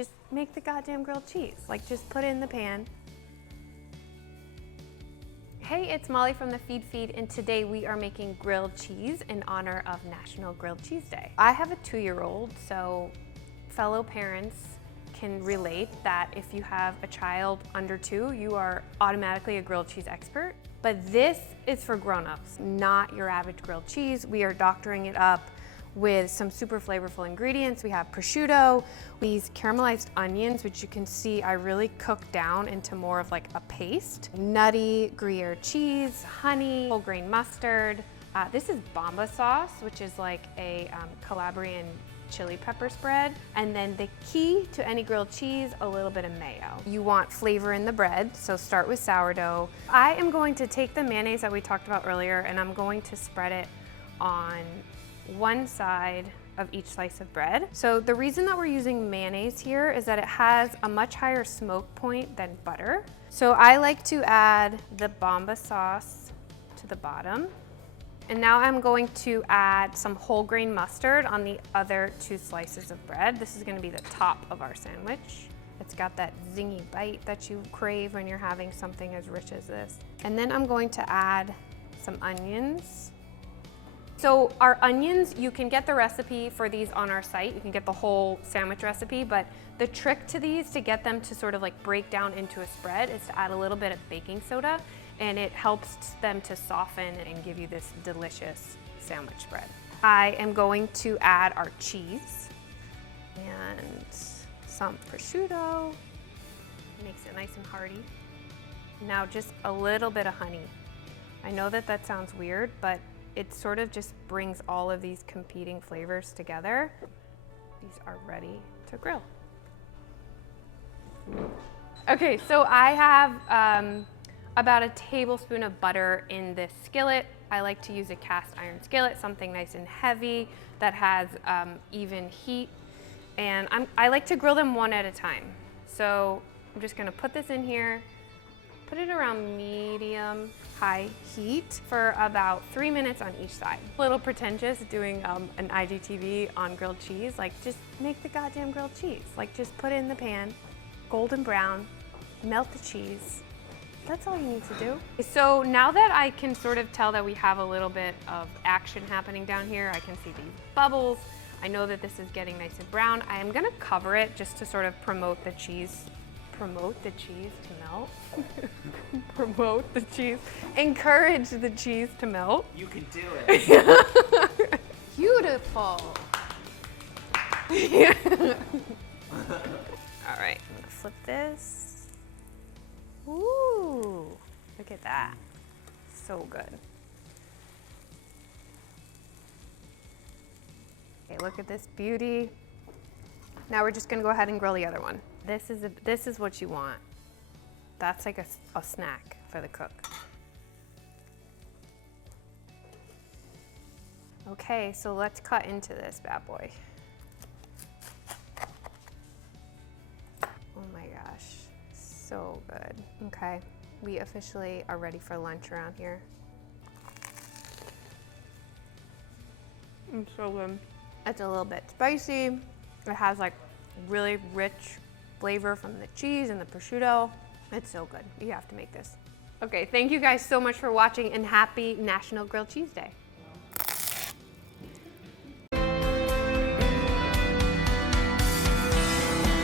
just make the goddamn grilled cheese. Like, just put it in the pan. Hey, it's Molly from the Feed, and today we are making grilled cheese in honor of National Grilled Cheese Day. I have a 2-year-old, so fellow parents can relate that if you have a child under 2, you are automatically a grilled cheese expert. But this is for grown-ups, not your average grilled cheese. We are doctoring it up with some super flavorful ingredients. We have prosciutto, these caramelized onions, which you can see I really cooked down into more of like a paste, nutty Gruyere cheese, honey, whole grain mustard. This is bomba sauce, which is like a Calabrian chili pepper spread. And then the key to any grilled cheese, a little bit of mayo. You want flavor in the bread, so start with sourdough. I am going to take the mayonnaise that we talked about earlier and I'm going to spread it on one side of each slice of bread. So the reason that we're using mayonnaise here is that it has a much higher smoke point than butter. So I like to add the bomba sauce to the bottom. And now I'm going to add some whole grain mustard on the other 2 slices of bread. This is gonna be the top of our sandwich. It's got that zingy bite that you crave when you're having something as rich as this. And then I'm going to add some onions. So our onions, you can get the recipe for these on our site. You can get the whole sandwich recipe, but the trick to these, to get them to sort of like break down into a spread, is to add a little bit of baking soda, and it helps them to soften and give you this delicious sandwich spread. I am going to add our cheese and some prosciutto. Makes it nice and hearty. Now just a little bit of honey. I know that that sounds weird, but it sort of just brings all of these competing flavors together. These are ready to grill. Okay, so I have about a tablespoon of butter in this skillet. I like to use a cast iron skillet, something nice and heavy that has even heat. And I like to grill them one at a time. So I'm just gonna put this in here, put it around medium high heat for about 3 minutes on each side. A little pretentious doing an IGTV on grilled cheese. Like, just make the goddamn grilled cheese. Like, just put it in the pan, golden brown, melt the cheese. That's all you need to do. So now that I can sort of tell that we have a little bit of action happening down here, I can see these bubbles. I know that this is getting nice and brown. I am gonna cover it just to sort of promote the cheese to melt. Promote the cheese, encourage the cheese to melt. You can do it. Beautiful. All right, I'm gonna flip this. Ooh, look at that. So good. Okay, look at this beauty. Now we're just gonna go ahead and grill the other one. This is what you want. That's like a snack for the cook. Okay, so let's cut into this bad boy. Oh my gosh, so good. Okay, we officially are ready for lunch around here. It's so good. It's a little bit spicy. It has like really rich flavor from the cheese and the prosciutto. It's so good. You have to make this. Okay, thank you guys so much for watching, and happy National Grilled Cheese Day.